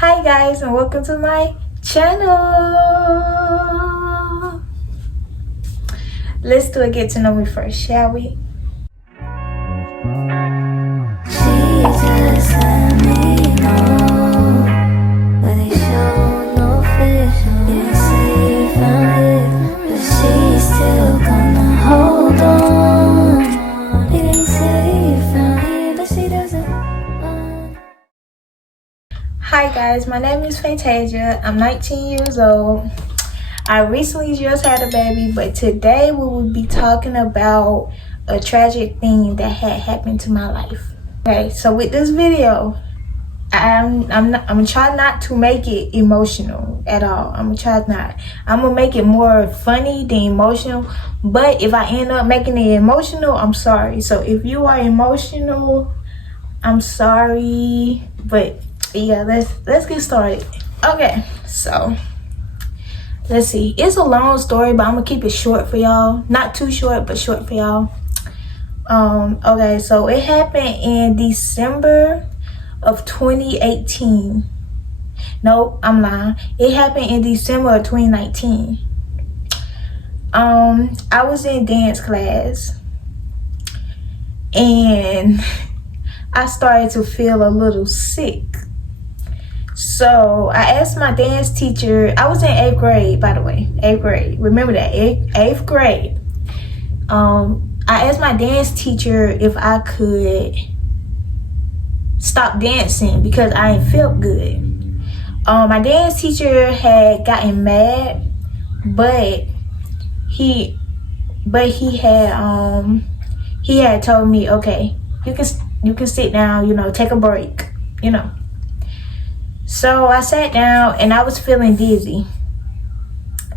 Hi guys, and welcome to my channel. Let's do a get to know me first, shall we? Hi guys, my name is Fantasia. I'm 19 years old. I recently just had a baby, but today we will be talking about a tragic thing that had happened to my life. Okay, so with this video, I'm gonna try not to make it emotional at all. I'm gonna make it more funny than emotional. But if I end up making it emotional, I'm sorry. So if you are emotional, I'm sorry. But yeah, let's get started. Okay, so let's see. It's a long story, but I'm gonna keep it short for y'all. Not too short, but short for y'all. Okay, so it happened in December of 2018. No, I'm lying. It happened in December of 2019. I was in dance class and I started to feel a little sick. So I asked my dance teacher. I was in 8th grade, by the way. 8th grade. Remember that, 8th grade. I asked my dance teacher if I could stop dancing because I ain't felt good. My dance teacher had gotten mad, but he had told me, okay, you can sit down, take a break, So I sat down and I was feeling dizzy.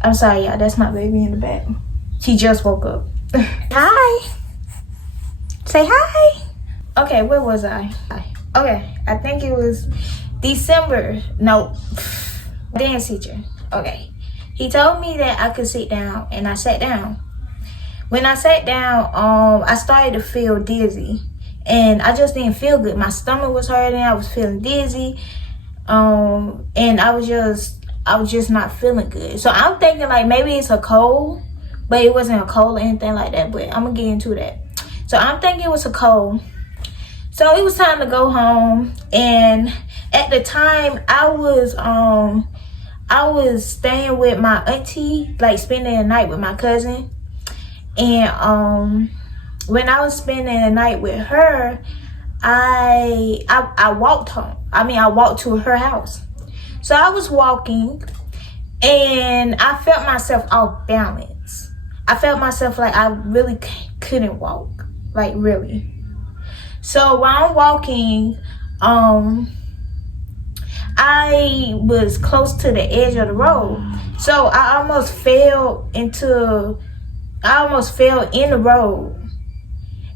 I'm sorry, y'all. That's my baby in the back. He just woke up. Hi. Say hi. Okay, where was I? Okay, I think it was December. No, dance teacher. Okay. He told me that I could sit down, and I sat down. When I sat down, I started to feel dizzy. And I just didn't feel good. My stomach was hurting. I was feeling dizzy. And I was just not feeling good. So I'm thinking like maybe it's a cold, but it wasn't a cold or anything like that. But I'm gonna get into that. So I'm thinking it was a cold. So it was time to go home. And at the time I was staying with my auntie, like spending the night with my cousin. And when I was spending the night with her, I walked home. I walked to her house. So I was walking and I felt myself off balance. I felt myself like I really couldn't walk, like really. So while I'm walking, I was close to the edge of the road. So I almost fell in the road.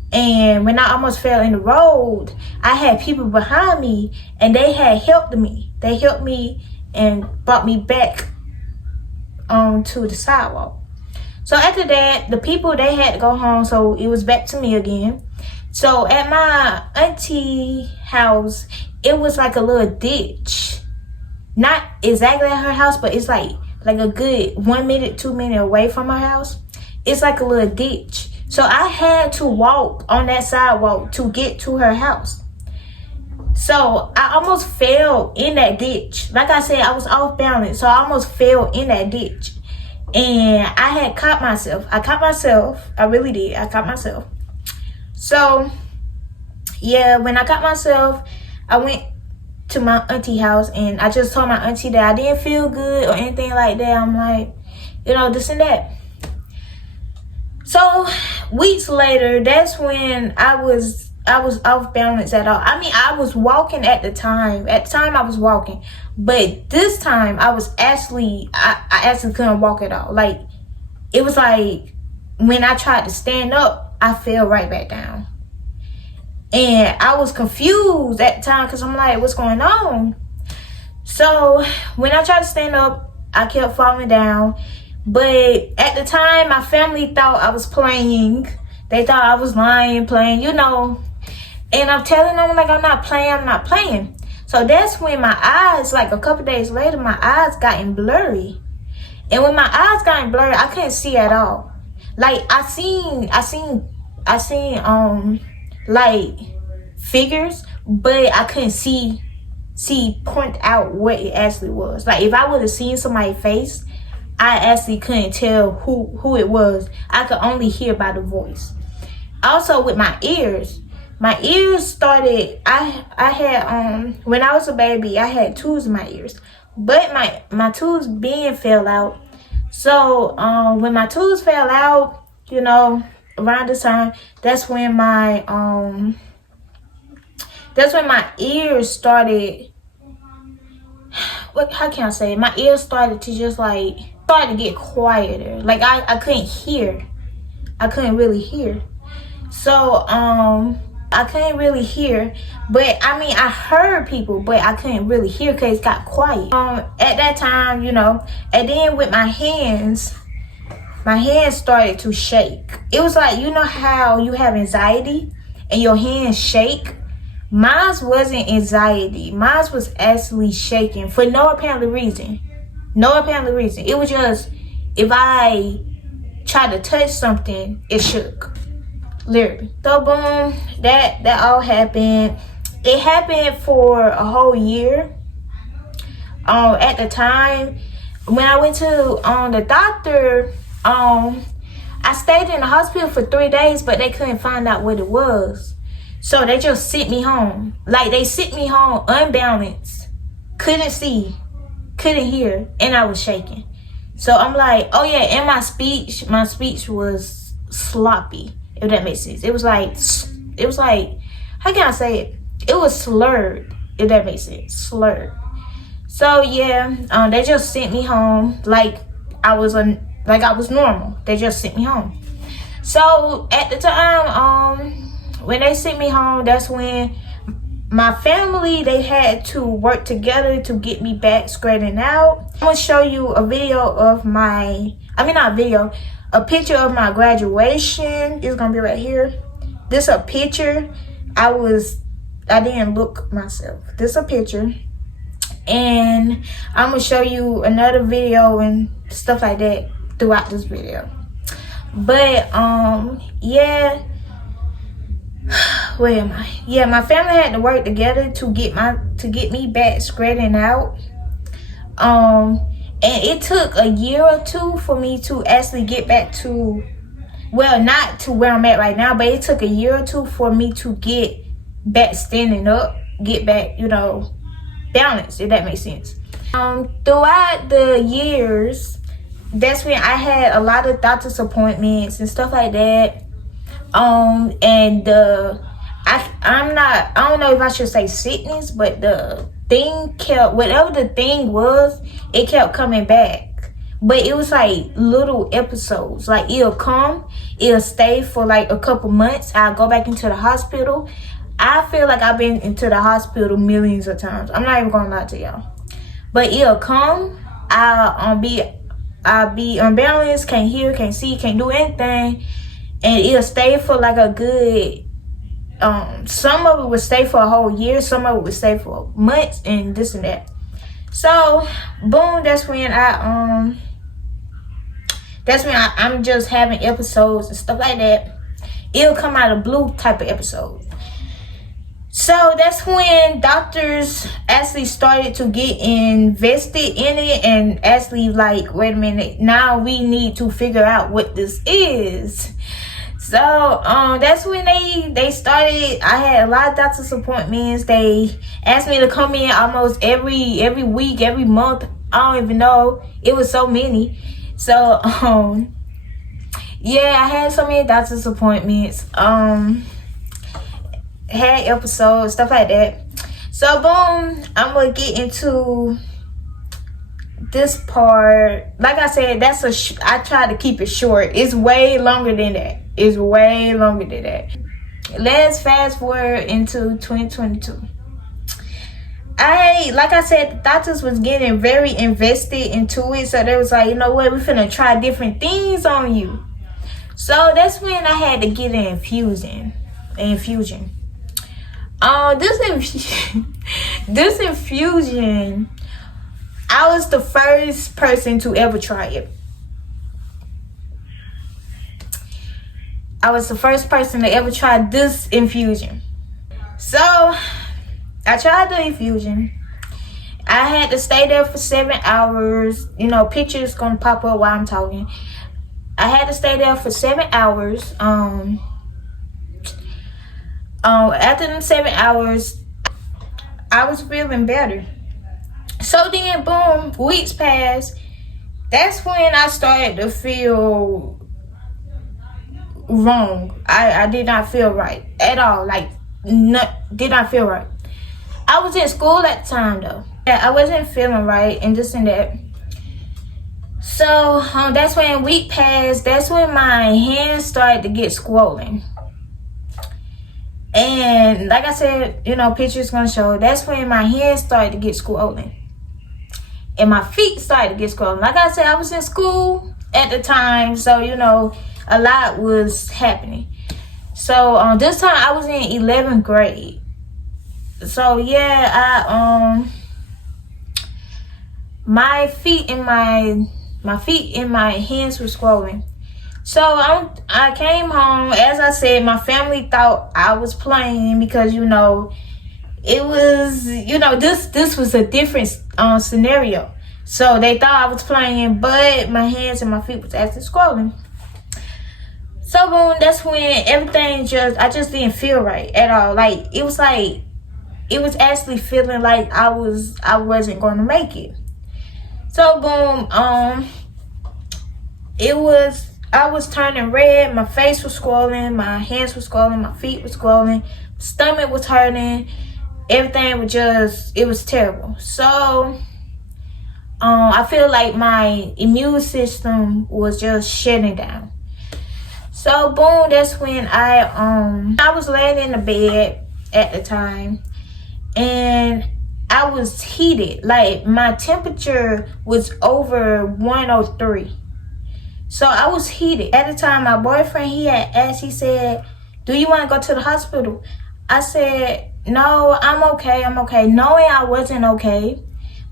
And when I almost fell in the road, I had people behind me and they had helped me. They helped me and brought me back onto the sidewalk. So after that, the people, they had to go home, so it was back to me again. So at my auntie house, it was like a little ditch. Not exactly at her house, but it's like a good 1 minute, 2 minutes away from her house. It's like a little ditch. So I had to walk on that sidewalk to get to her house. So I almost fell in that ditch. Like I said, I was off balance. So I almost fell in that ditch. And I had caught myself. I really did. I caught myself. So yeah, when I caught myself, I went to my auntie house and I just told my auntie that I didn't feel good or anything like that. I'm like, this and that. So weeks later, that's when I was off balance at all. I was walking at the time. At the time I was walking, but this time I actually couldn't walk at all. Like it was like when I tried to stand up, I fell right back down. And I was confused at the time because I'm like, what's going on? So when I tried to stand up, I kept falling down. But at the time, my family thought I was playing. They thought I was lying, playing, And I'm telling them, like, I'm not playing. So that's when my eyes, like a couple days later, my eyes gotten blurry. And when my eyes gotten blurry, I couldn't see at all. Like I seen like figures, but I couldn't see point out what it actually was. Like if I would have seen somebody's face, I actually couldn't tell who it was. I could only hear by the voice. Also with my ears started, I had when I was a baby, I had tubes in my ears, but my tubes fell out. So when my tubes fell out, you know, around this time, that's when my ears started, how can I say it? My ears started to just like started to get quieter. Like I couldn't hear. I couldn't really hear. So I couldn't really hear, but I mean I heard people, but I couldn't really hear because it got quiet. At that time, you know, and then with my hands started to shake. It was like, you know how you have anxiety and your hands shake? Mine wasn't anxiety. Mine was actually shaking for no apparent reason. No apparent reason. It was just, if I tried to touch something, it shook. Literally. So boom, that all happened. It happened for a whole year. At the time, when I went to the doctor, I stayed in the hospital for 3 days, but they couldn't find out what it was. So they just sent me home. Like they sent me home unbalanced. Couldn't see, couldn't hear, and I was shaking. So I'm like, oh yeah, and my speech was sloppy, if that makes sense. It was like, how can I say it? It was slurred, if that makes sense. Slurred. So yeah, they just sent me home like I was normal. They just sent me home. So at the time, when they sent me home, that's when my family, they had to work together to get me back straightened out. I'm gonna show you a video of a picture of my graduation. It's gonna be right here. This a picture. I didn't look myself. This a picture. And I'm gonna show you another video and stuff like that throughout this video. But yeah, where am I? Yeah, my family had to work together to get me back straightened out. And it took a year or two for me to actually get back to, well, not to where I'm at right now, but it took a year or two for me to get back standing up, get back, you know, balanced, if that makes sense. Throughout the years, that's when I had a lot of doctor's appointments and stuff like that. And I don't know if I should say sickness, but the thing kept, whatever the thing was, it kept coming back. But it was like little episodes. Like it'll stay for like a couple months. I'll go back into the hospital. I feel like I've been into the hospital millions of times. I'm not even gonna lie to y'all. But it'll come. I'll be unbalanced, can't hear, can't see, can't do anything. And it'll stay for like a good, some of it would stay for a whole year, some of it would stay for months and this and that. So boom, that's when I'm just having episodes and stuff like that. It'll come out of blue type of episode. So that's when doctors actually started to get invested in it and actually like, wait a minute, now we need to figure out what this is. So that's when they started. I had a lot of doctor's appointments. They asked me to come in almost every week, every month. I don't even know. It was so many. So yeah, I had so many doctor's appointments. Had episodes, stuff like that. So boom, I'm gonna get into this part. Like I said, I try to keep it short. It's way longer than that. Let's fast forward into 2022. Like I said, the doctors was getting very invested into it. So they was like, you know what, we're finna try different things on you. So that's when I had to get an infusion. This infusion, I was the first person to ever try it. I was the first person to ever try this infusion. So I tried the infusion. I had to stay there for 7 hours. You know, pictures gonna pop up while I'm talking. I had to stay there for 7 hours. After them 7 hours, I was feeling better. So then, boom, weeks passed. That's when I started to feel wrong. I did not feel right at all. Like, did not feel right. I was in school at the time, though. Yeah, I wasn't feeling right and this and that. So that's when week passed. That's when my hands started to get swollen. And like I said, you know, pictures gonna show. That's when my hands started to get swollen. And my feet started to get swollen. Like I said, I was in school at the time. So, you know, a lot was happening. So this time I was in 11th grade. So yeah, my feet and my hands were swollen. So I came home. As I said, my family thought I was playing because, you know, it was, you know, this was a different scenario. So they thought I was playing, but my hands and my feet was actually swollen. So boom, that's when everything I just didn't feel right at all. Like it was actually feeling like I wasn't going to make it. So boom, I was turning red. My face was swollen. My hands were swollen. My feet were swollen. Stomach was hurting. Everything it was terrible. So I feel like my immune system was just shutting down. So boom, that's when I was laying in the bed at the time, and I was heated. Like my temperature was over 103. So I was heated. At the time, my boyfriend, he had asked, he said, "Do you want to go to the hospital?" I said, "No, I'm okay, knowing I wasn't okay.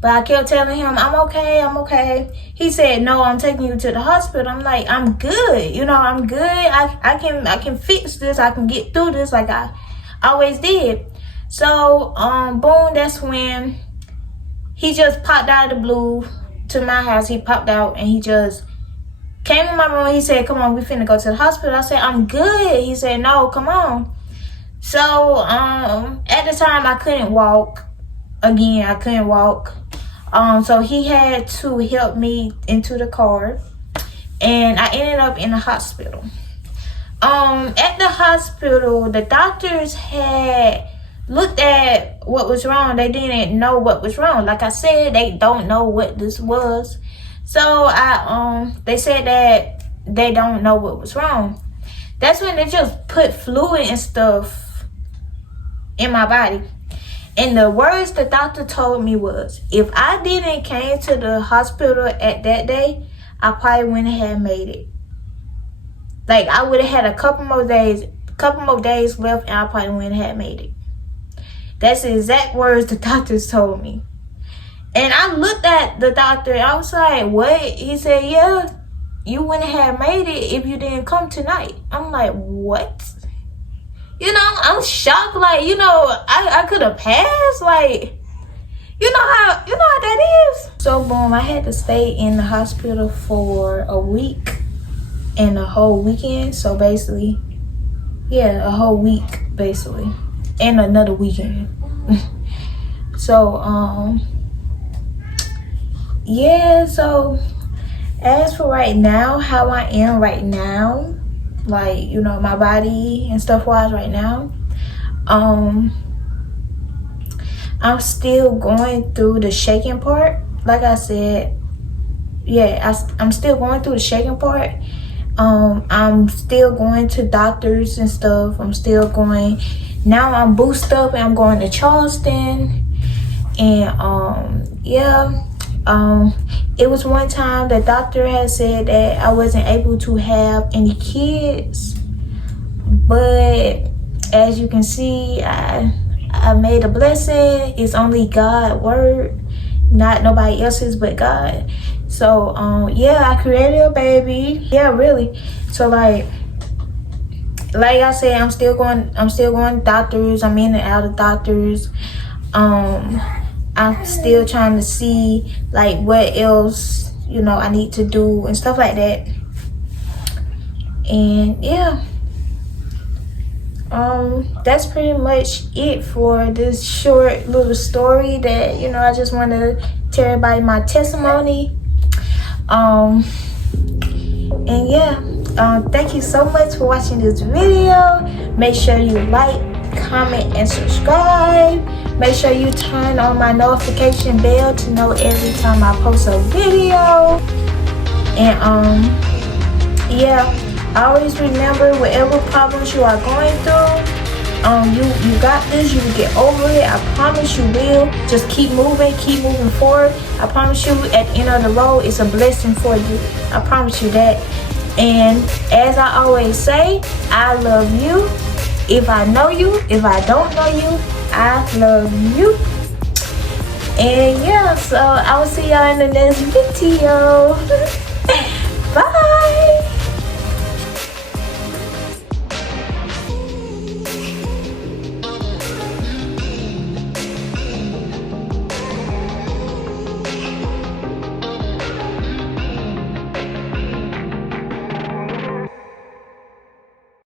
But I kept telling him, I'm okay. He said, "No, I'm taking you to the hospital." I'm like, "I'm good. You know, I'm good. I can fix this. I can get through this like I always did." So, boom, that's when he just popped out of the blue to my house. He popped out and he just came in my room. He said, "Come on, we finna go to the hospital." I said, "I'm good." He said, "No, come on." So, at the time, I couldn't walk. Again, I couldn't walk. So he had to help me into the car, and I ended up in the hospital. At the hospital, the doctors had looked at what was wrong. They didn't know what was wrong. Like I said, they don't know what this was. So they said that they don't know what was wrong. That's when they just put fluid and stuff in my body. And the words the doctor told me was, if I didn't came to the hospital at that day, I probably wouldn't have made it. Like I would have had a couple more days left, and I probably wouldn't have made it. That's the exact words the doctors told me. And I looked at the doctor, and I was like, "What?" He said, "Yeah, you wouldn't have made it if you didn't come tonight." I'm like, "What?" You know, I'm shocked. Like, you know, I could have passed. Like, you know how that is. So boom, I had to stay in the hospital for a week and a whole weekend. So basically, yeah, a whole week basically, and another weekend. So yeah. So as for right now, how I am right now, like, you know, my body and stuff wise right now, I'm still going through the shaking part. Like I said, yeah, I'm still going through the shaking part. I'm still going to doctors and stuff. I'm still going. Now I'm boosted up and I'm going to Charleston. And yeah. It was one time the doctor had said that I wasn't able to have any kids, but as you can see, I I made a blessing. It's only God word, not nobody else's but God. So yeah, I created a baby. Yeah, really. So like I said, I'm still going to doctors. I'm in and out of doctors. I'm still trying to see like what else, you know, I need to do and stuff like that. And yeah, that's pretty much it for this short little story that, you know, I just want to tell everybody my testimony. And yeah, thank you so much for watching this video. Make sure you like, comment, and subscribe. Make sure you turn on my notification bell to know every time I post a video. And yeah, always remember, whatever problems you are going through, you got this. You will get over it. I promise you will. Just keep moving forward. I promise you, at the end of the road, it's a blessing for you. I promise you that. And as I always say, I love you. If I know you, if I don't know you, I love you. And yeah, so I will see y'all in the next video.